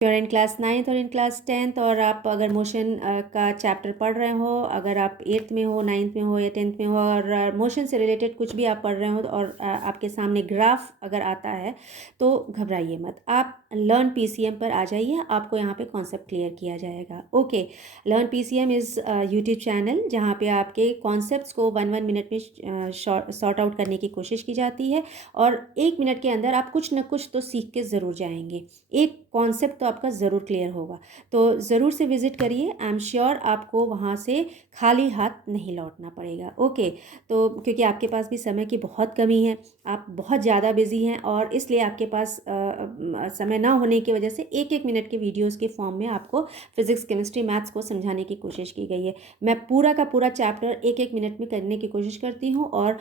You are in class 9th और in class 10th और आप अगर मोशन का चैप्टर पढ़ रहे हो, अगर आप 8th में हो, 9th में हो या 10th में हो और मोशन से रिलेटेड कुछ भी आप पढ़ रहे हो और आपके सामने ग्राफ अगर आता है तो घबराइए मत, आप लर्न पीसीएम पर आ जाइए, आपको यहाँ पे कॉन्सेप्ट क्लियर किया जाएगा। Okay, learn PCM is YouTube channel जहाँ पे आपके कॉन्सेप्ट्स को 1 मिनट में सॉर्ट आउट करने की कोशिश की जाती है और 1 मिनट के अंदर आप कुछ ना कुछ तो सीख के ज़रूर जाएंगे, एक कॉन्सेप्ट तो आपका ज़रूर क्लियर होगा। तो ज़रूर से विज़िट करिए, आई एम श्योर आपको वहाँ से खाली हाथ नहीं लौटना पड़ेगा। ओके, तो क्योंकि आपके पास भी समय की बहुत कमी है, आप बहुत ज़्यादा बिजी हैं और इसलिए आपके पास समय ना होने की वजह से 1-1 मिनट के वीडियोस के फॉर्म में आपको फिज़िक्स, केमिस्ट्री, मैथ्स को समझाने की कोशिश की गई है। मैं पूरा का पूरा चैप्टर 1-1 मिनट में करने की कोशिश करती हूँ और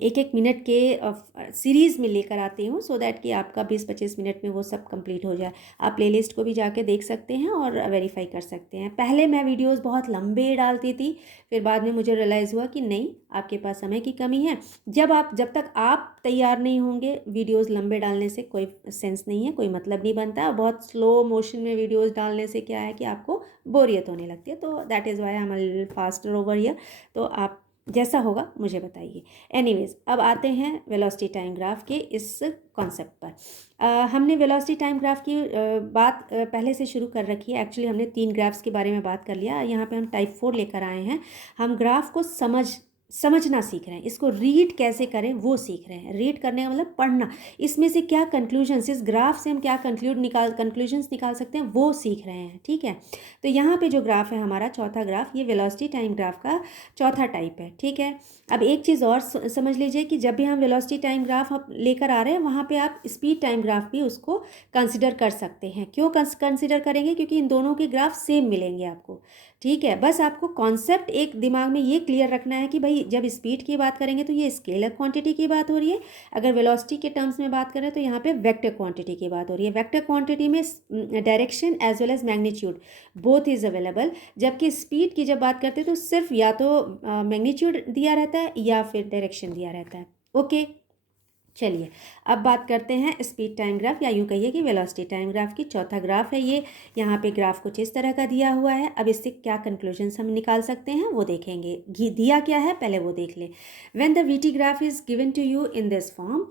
1-1 मिनट के सीरीज़ में लेकर आती हूँ सो दैट कि आपका 20-25 मिनट में वो सब कंप्लीट हो जाए। आप प्लेलिस्ट को भी जाके देख सकते हैं और वेरीफाई कर सकते हैं। पहले मैं वीडियोस बहुत लंबे डालती थी, फिर बाद में मुझे रियलाइज़ हुआ कि नहीं, आपके पास समय की कमी है। जब तक आप तैयार नहीं होंगे, वीडियोस लंबे डालने से कोई सेंस नहीं है, कोई मतलब नहीं बनता। बहुत स्लो मोशन में वीडियोस डालने से क्या है कि आपको बोरियत होने लगती है। तो that is why I am a little faster over here. तो आप जैसा होगा मुझे बताइए। एनीवेज, अब आते हैं वेलोसिटी टाइम ग्राफ के इस कॉन्सेप्ट पर। हमने वेलोसिटी टाइम ग्राफ की बात पहले से शुरू कर रखी है। एक्चुअली हमने 3 ग्राफ्स के बारे में बात कर लिया, यहाँ पे हम टाइप 4 लेकर आए हैं। हम ग्राफ को समझना सीख रहे हैं, इसको रीड कैसे करें वो सीख रहे हैं। रीड करने का मतलब पढ़ना, इसमें से क्या कंक्लूजन्स, इस ग्राफ से हम क्या कंक्लूजन्स निकाल सकते हैं वो सीख रहे हैं। ठीक है, तो यहाँ पे जो ग्राफ है हमारा चौथा ग्राफ, ये वेलोसिटी टाइम ग्राफ का चौथा टाइप है। ठीक है, अब एक चीज़ और समझ लीजिए कि जब भी हम वेलोसिटी टाइम ग्राफ लेकर आ रहे हैं, वहाँ पे आप स्पीड टाइम ग्राफ भी उसको कंसिडर कर सकते हैं। क्यों कंसिडर करेंगे? क्योंकि इन दोनों के ग्राफ सेम मिलेंगे आपको। ठीक है, बस आपको कॉन्सेप्ट एक दिमाग में ये क्लियर रखना है कि भाई जब स्पीड की बात करेंगे तो ये स्केलर क्वांटिटी की बात हो रही है, अगर वेलोसिटी के टर्म्स में बात करें तो यहाँ पे वेक्टर क्वांटिटी की बात हो रही है। वेक्टर क्वांटिटी में direction as well as magnitude both is available, जबकि स्पीड की जब बात करते हैं तो सिर्फ या तो मैग्नीट्यूड दिया रहता है या फिर डायरेक्शन दिया रहता है। ओके, चलिए अब बात करते हैं स्पीड टाइम ग्राफ, या यूँ कहिए कि वेलोसिटी टाइम ग्राफ की चौथा ग्राफ है ये। यहाँ पे ग्राफ कुछ इस तरह का दिया हुआ है। अब इससे क्या कंक्लूजन्स हम निकाल सकते हैं वो देखेंगे। दिया क्या है पहले वो देख लें। When the VT graph is given to you in this form,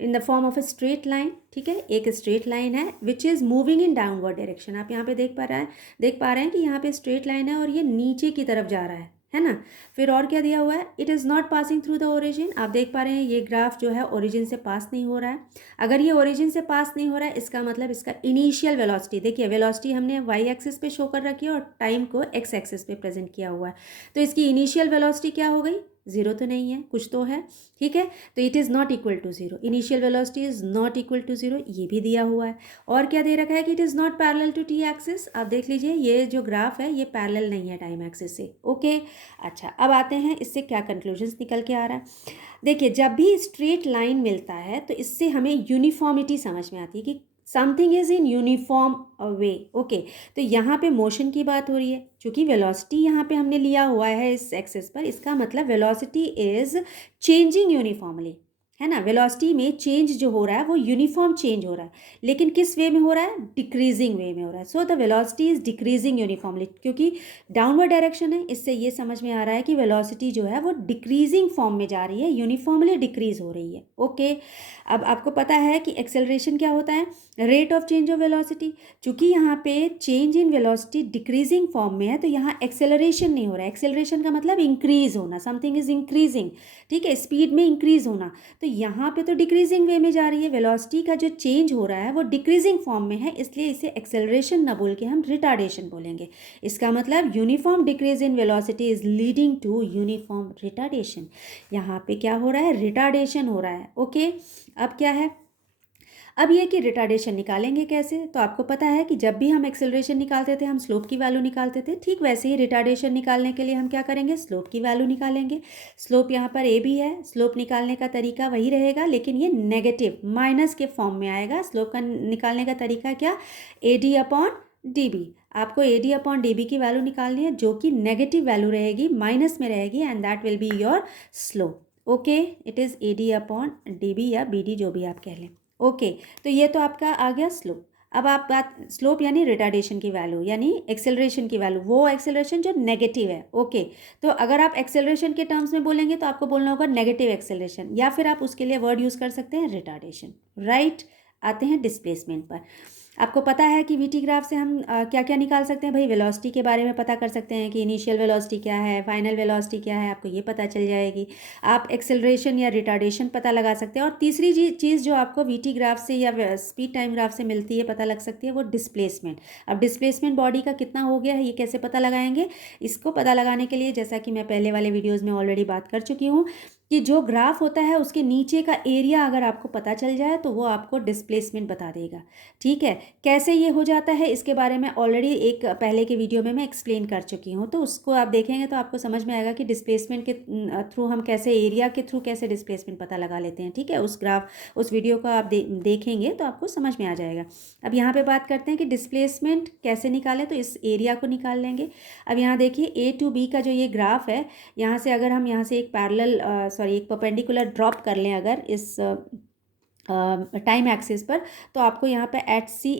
in the form of a straight line, ठीक है, एक स्ट्रेट लाइन है which is moving in downward direction. आप यहाँ पे देख पा रहे हैं कि यहाँ पे स्ट्रेट लाइन है और ये नीचे की तरफ जा रहा है ना। फिर और क्या दिया हुआ है, it is not passing through the origin. आप देख पा रहे हैं ये ग्राफ जो है ओरिजिन से पास नहीं हो रहा है। अगर ये ओरिजिन से पास नहीं हो रहा है, इसका मतलब इसका इनिशियल वेलोसिटी, देखिए वेलोसिटी हमने वाई एक्सिस पे शो कर रखी है और टाइम को एक्स एक्सिस पे प्रेजेंट किया हुआ है। तो इसकी इनिशियल वेलोसिटी क्या हो गई? ज़ीरो तो नहीं है, कुछ तो है। ठीक है, तो it is not equal to zero, initial velocity is not equal to zero, ये भी दिया हुआ है। और क्या दे रखा है कि it is not parallel to T axis. आप देख लीजिए ये जो ग्राफ है ये पैरेलल नहीं है टाइम एक्सिस से। ओके, अच्छा अब आते हैं इससे क्या कंक्लूजन्स निकल के आ रहा है। देखिए जब भी स्ट्रेट लाइन मिलता है तो इससे हमें यूनिफॉर्मिटी समझ में आती है कि something is in uniform way. Okay, तो यहाँ पे मोशन की बात हो रही है, चूँकि वेलोसिटी यहाँ पे हमने लिया हुआ है इस एक्सिस पर, इसका मतलब वेलोसिटी इज़ चेंजिंग यूनिफॉर्मली, है ना। वेलोसिटी में चेंज जो हो रहा है वो यूनिफॉर्म चेंज हो रहा है, लेकिन किस वे में हो रहा है? डिक्रीजिंग वे में हो रहा है। So the velocity is decreasing uniformly, क्योंकि डाउनवर्ड डायरेक्शन है, इससे ये समझ में आ रहा है कि वेलोसिटी जो है वो डिक्रीजिंग फॉर्म में जा रही है, यूनिफॉर्मली डिक्रीज हो रही है। ओके, अब आपको पता है कि एक्सेलरेशन क्या होता है? Rate of change of velocity. चूँकि यहाँ पे change in velocity decreasing form में है तो यहाँ एक्सेलरेशन नहीं हो रहा है। एक्सेलरेशन का मतलब इंक्रीज होना, समथिंग इज इंक्रीजिंग, ठीक है, स्पीड में इंक्रीज होना। तो यहाँ पे तो डिक्रीजिंग वे में जा रही है, वेलोसिटी का जो चेंज हो रहा है वो डिक्रीजिंग फॉर्म में है, इसलिए इसे एक्सेलरेशन ना बोल के हम रिटार्डेशन बोलेंगे। इसका मतलब uniform decrease in velocity is leading to uniform retardation. यहाँ पे क्या हो रहा है? रिटार्डेशन हो रहा है। ओके, अब क्या है? अब ये कि रिटार्डेशन निकालेंगे कैसे? तो आपको पता है कि जब भी हम एक्सेलरेशन निकालते थे हम स्लोप की वैल्यू निकालते थे, ठीक वैसे ही रिटार्डेशन निकालने के लिए हम क्या करेंगे? स्लोप की वैल्यू निकालेंगे। स्लोप यहाँ पर ए भी है, स्लोप निकालने का तरीका वही रहेगा, लेकिन ये नेगेटिव माइनस के फॉर्म में आएगा। स्लोप का निकालने का तरीका क्या? A D upon D B. आपको A D upon D B की वैल्यू निकालनी है जो कि नेगेटिव वैल्यू रहेगी, माइनस में रहेगी, and that will be your slope. Okay, it is a D upon D b या बी डी, जो भी आप कह लें। ओके, तो ये तो आपका आ गया स्लोप। अब आप बात स्लोप यानी रिटार्डेशन की वैल्यू यानी एक्सेलरेशन की वैल्यू, वो एक्सेलरेशन जो नेगेटिव है। ओके, तो अगर आप एक्सेलरेशन के टर्म्स में बोलेंगे तो आपको बोलना होगा नेगेटिव एक्सेलरेशन, या फिर आप उसके लिए वर्ड यूज़ कर सकते हैं रिटार्डेशन, राइट। आते हैं डिस्प्लेसमेंट पर। आपको पता है कि वीटी ग्राफ से हम क्या क्या निकाल सकते हैं भाई, वेलोसिटी के बारे में पता कर सकते हैं कि इनिशियल वेलोसिटी क्या है, फाइनल वेलोसिटी क्या है, आपको ये पता चल जाएगी। आप एक्सेलरेशन या रिटार्डेशन पता लगा सकते हैं। और तीसरी चीज़ जो आपको वीटी ग्राफ से या स्पीड टाइम ग्राफ से मिलती है, पता लग सकती है, वो डिस्प्लेसमेंट। अब डिस्प्लेसमेंट बॉडी का कितना हो गया है ये कैसे पता लगाएंगे, इसको पता लगाने के लिए जैसा कि मैं पहले वाले वीडियोज़ में ऑलरेडी बात कर चुकी हूँ कि जो ग्राफ होता है उसके नीचे का एरिया अगर आपको पता चल जाए तो वो आपको डिस्प्लेसमेंट बता देगा। ठीक है, कैसे ये हो जाता है इसके बारे में ऑलरेडी एक पहले के वीडियो में मैं एक्सप्लेन कर चुकी हूँ, तो उसको आप देखेंगे तो आपको समझ में आएगा कि डिस्प्लेसमेंट के थ्रू हम कैसे, एरिया के थ्रू कैसे डिस्प्लेसमेंट पता लगा लेते हैं। ठीक है, उस वीडियो को आप देखेंगे तो आपको समझ में आ जाएगा। अब यहाँ पे बात करते हैं कि डिस्प्लेसमेंट कैसे निकालें, तो इस एरिया को निकाल लेंगे। अब यहाँ देखिए ए टू बी का जो ये ग्राफ है, यहाँ से अगर हम यहाँ से एक एक परपेंडिकुलर ड्रॉप कर लें अगर इस टाइम एक्सिस पर, तो आपको यहाँ पे एट सी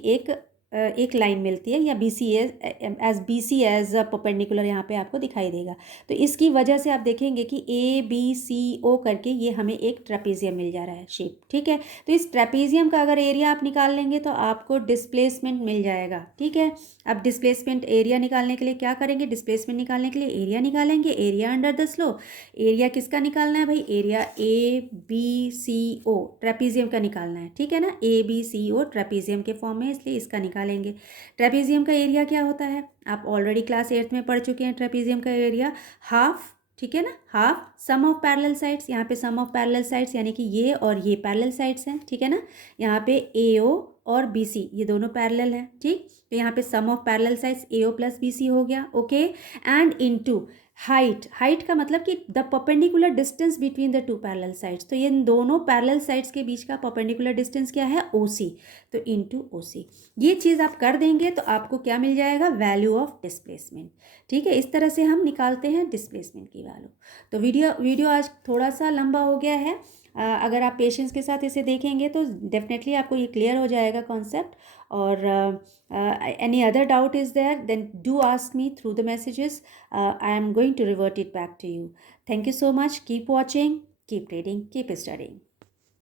एक लाइन मिलती है, या बी सी एज परपेंडिकुलर यहाँ पे आपको दिखाई देगा। तो इसकी वजह से आप देखेंगे कि ए बी सी ओ करके ये हमें एक ट्रेपेजियम मिल जा रहा है शेप। ठीक है, तो इस ट्रेपेजियम का अगर एरिया आप निकाल लेंगे तो आपको डिस्प्लेसमेंट मिल जाएगा। ठीक है, अब डिस्प्लेसमेंट एरिया निकालने के लिए क्या करेंगे, डिस्प्लेसमेंट निकालने के लिए एरिया निकालेंगे, area under the slope. Area किसका निकालना है भाई, area A B C O trapezium का निकालना है। ठीक है ना, A B C O trapezium के फॉर्म में, इसलिए इसका निकालेंगे। ट्रेपेजियम का एरिया क्या होता है, आप ऑलरेडी क्लास 8 में पढ़ चुके हैं। ट्रेपेजियम का एरिया हाफ, ठीक है ना, half sum of parallel sides. यहाँ पे सम ऑफ पैरेलल साइड्स यानी कि ये और ये पैरेलल साइड्स हैं। ठीक है ना, यहाँ पे ए ओ और बी सी ये दोनों पैरेलल हैं। ठीक, तो यहाँ पे sum of parallel sides A O plus B C हो गया। ओके, एंड इनटू हाइट का मतलब कि the perpendicular distance between the two parallel sides. तो ये दोनों पैरेलल साइड्स के बीच का परपेंडिकुलर डिस्टेंस क्या है, ओ सी। तो इनटू ओ सी, ये चीज़ आप कर देंगे तो आपको क्या मिल जाएगा, वैल्यू ऑफ डिस्प्लेसमेंट। ठीक है, इस तरह से हम निकालते हैं डिस्प्लेसमेंट की वैल्यू। तो वीडियो आज थोड़ा सा लंबा हो गया है। अगर आप पेशेंस के साथ इसे देखेंगे तो डेफिनेटली आपको ये क्लियर हो जाएगा कॉन्सेप्ट। और any other doubt is there, then do ask me through the messages. I am going to revert it back to you. Thank you so much. Keep watching, keep reading, keep studying.